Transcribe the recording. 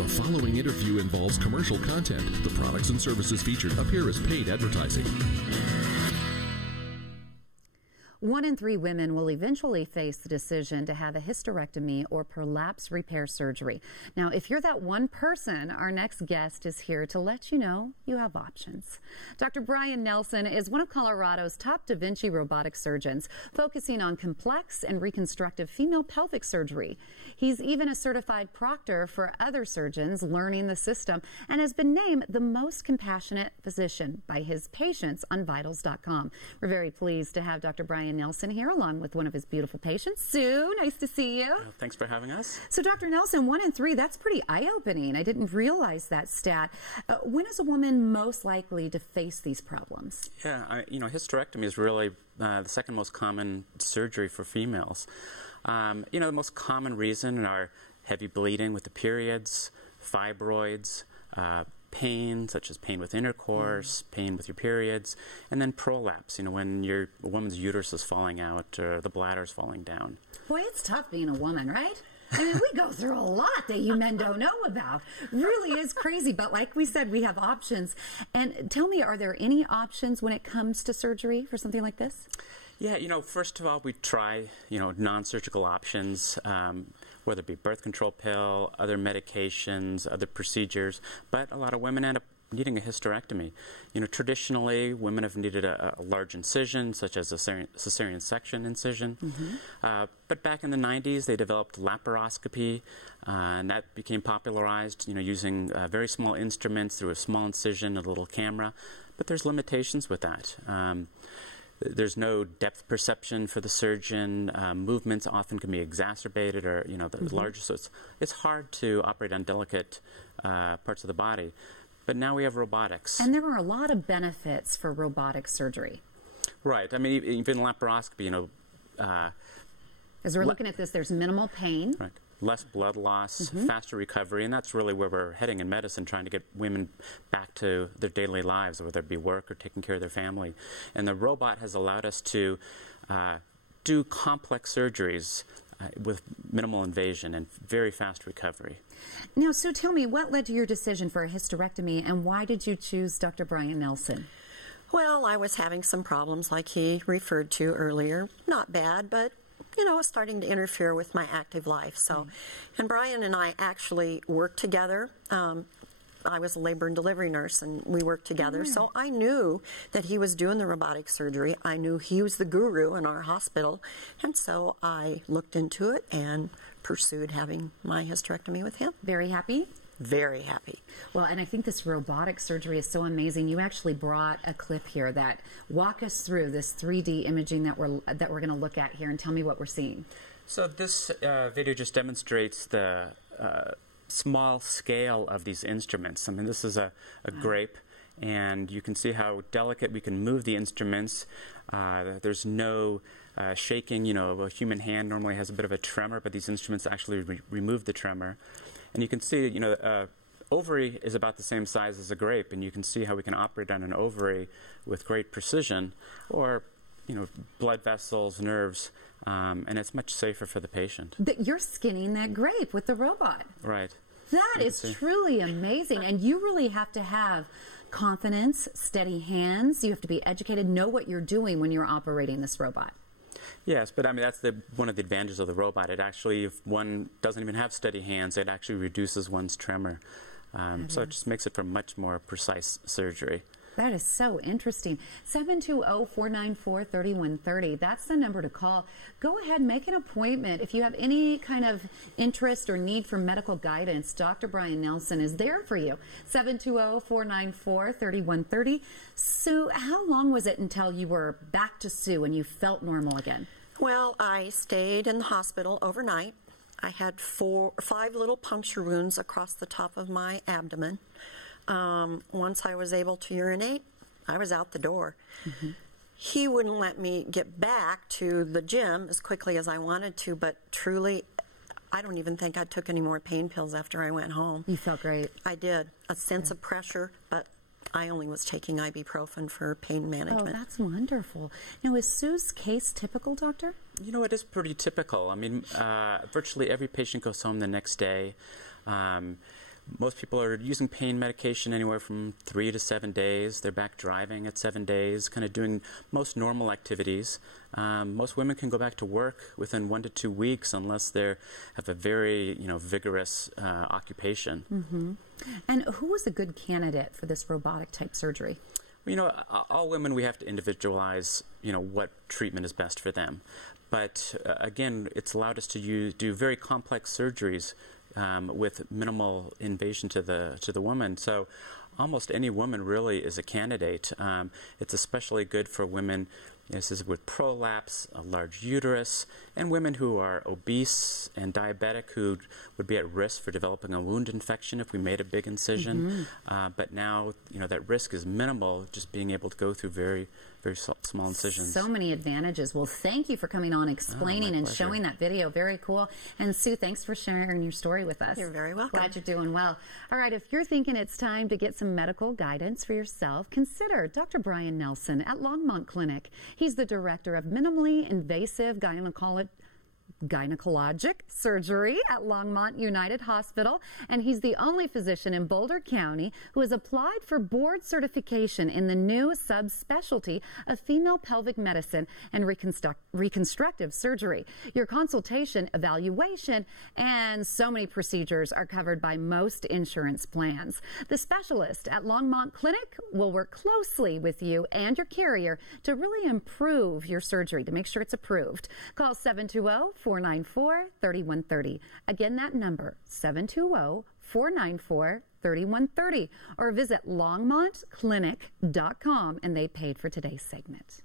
The following interview involves commercial content. The products and services featured appear as paid advertising. 1 in 3 women will eventually face the decision to have a hysterectomy or prolapse repair surgery. Now, if you're that one person, our next guest is here to let you know you have options. Dr. Brian Nelson is one of Colorado's top Vinci Robotic surgeons, focusing on complex and reconstructive female pelvic surgery. He's even a certified proctor for other surgeons learning the system and has been named the most compassionate physician by his patients on Vitals.com. We're very pleased to have Dr. Brian Nelson here along with one of his beautiful patients, Sue. Nice to see you. Thanks for having us. So Dr. Nelson, 1 in 3, that's pretty eye-opening. I didn't realize that stat. When is a woman most likely to face these problems? Yeah, hysterectomy is really the second most common surgery for females. The most common reason are heavy bleeding with the periods, fibroids, pain, such as pain with intercourse, pain with your periods, and then prolapse, when a woman's uterus is falling out or the bladder is falling down. Boy, it's tough being a woman, right? I mean, we go through a lot that you men don't know about. Really is crazy, but like we said, we have options. And tell me, are there any options when it comes to surgery for something like this? Yeah, first of all, we try, non-surgical options, whether it be birth control pill, other medications, other procedures, but a lot of women end up needing a hysterectomy. Traditionally, women have needed a large incision, such as a cesarean section incision. But back in the 90s, they developed laparoscopy, and that became popularized, using very small instruments through a small incision, a little camera. But there's limitations with that. There's no depth perception for the surgeon. Movements often can be exacerbated or, the larger. So it's hard to operate on delicate parts of the body. But now we have robotics. And there are a lot of benefits for robotic surgery. Right. I mean, even laparoscopy, as we're looking at this, there's minimal pain. Right. Less blood loss, faster recovery, and that's really where we're heading in medicine, trying to get women back to their daily lives, whether it be work or taking care of their family. And the robot has allowed us to do complex surgeries with minimal invasion and very fast recovery. Now, so tell me, what led to your decision for a hysterectomy, and why did you choose Dr. Brian Nelson? Well, I was having some problems like he referred to earlier. Not bad, but starting to interfere with my active life. So, and Brian and I actually worked together. I was a labor and delivery nurse, and we worked together. So I knew that he was doing the robotic surgery. I knew he was the guru in our hospital. And so I looked into it and pursued having my hysterectomy with him. Very happy? Very happy. Well, and I think this robotic surgery is so amazing. You actually brought a clip here that walk us through this 3D imaging that we're going to look at here, and tell me what we're seeing. So this video just demonstrates the small scale of these instruments. I mean, this is a grape, and you can see how delicate we can move the instruments. There's no shaking. A human hand normally has a bit of a tremor, but these instruments actually remove the tremor. And you can see, ovary is about the same size as a grape, and you can see how we can operate on an ovary with great precision, or, blood vessels, nerves, and it's much safer for the patient. You're skinning that grape with the robot. Right. That is truly amazing, and you really have to have confidence, steady hands. You have to be educated, know what you're doing when you're operating this robot. Yes, but I mean, that's one of the advantages of the robot. It actually, if one doesn't even have steady hands, it actually reduces one's tremor. So it just makes it for much more precise surgery. That is so interesting. 720-494-3130. That's the number to call. Go ahead, make an appointment. If you have any kind of interest or need for medical guidance, Dr. Brian Nelson is there for you. 720-494-3130. Sue, how long was it until you were back to Sue and you felt normal again? Well, I stayed in the hospital overnight. I had 5 little puncture wounds across the top of my abdomen. Once I was able to urinate, I was out the door. He wouldn't let me get back to the gym as quickly as I wanted to, but truly, I don't even think I took any more pain pills after I went home. You felt great. I did. A sense of pressure, but I only was taking ibuprofen for pain management. Oh, that's wonderful. Now, is Sue's case typical, doctor? It is pretty typical. I mean, virtually every patient goes home the next day. Most people are using pain medication anywhere from 3 to 7 days. They're back driving at 7 days, kind of doing most normal activities. Most women can go back to work within 1 to 2 weeks unless they have a very, vigorous occupation. Mm-hmm. And who is a good candidate for this robotic type surgery? All women, we have to individualize, what treatment is best for them. But again, it's allowed us to do very complex surgeries with minimal invasion to the woman. So almost any woman really is a candidate. It's especially good for women, this is with prolapse, a large uterus, and women who are obese and diabetic who would be at risk for developing a wound infection if we made a big incision. Mm-hmm. But now, that risk is minimal, just being able to go through very, very small incisions. So many advantages. Well, thank you for coming on, explaining and showing that video. Very cool. And Sue, thanks for sharing your story with us. You're very welcome. Glad you're doing well. All right, if you're thinking it's time to get some medical guidance for yourself, consider Dr. Brian Nelson at Longmont Clinic. He's the director of minimally invasive gynecologic surgery at Longmont United Hospital, and he's the only physician in Boulder County who has applied for board certification in the new subspecialty of female pelvic medicine and reconstructive surgery. Your consultation, evaluation, and so many procedures are covered by most insurance plans. The specialist at Longmont Clinic will work closely with you and your carrier to really improve your surgery, to make sure it's approved. Call 720-494-3130. Again, that number, 720-494-3130. Or visit longmontclinic.com, and they paid for today's segment.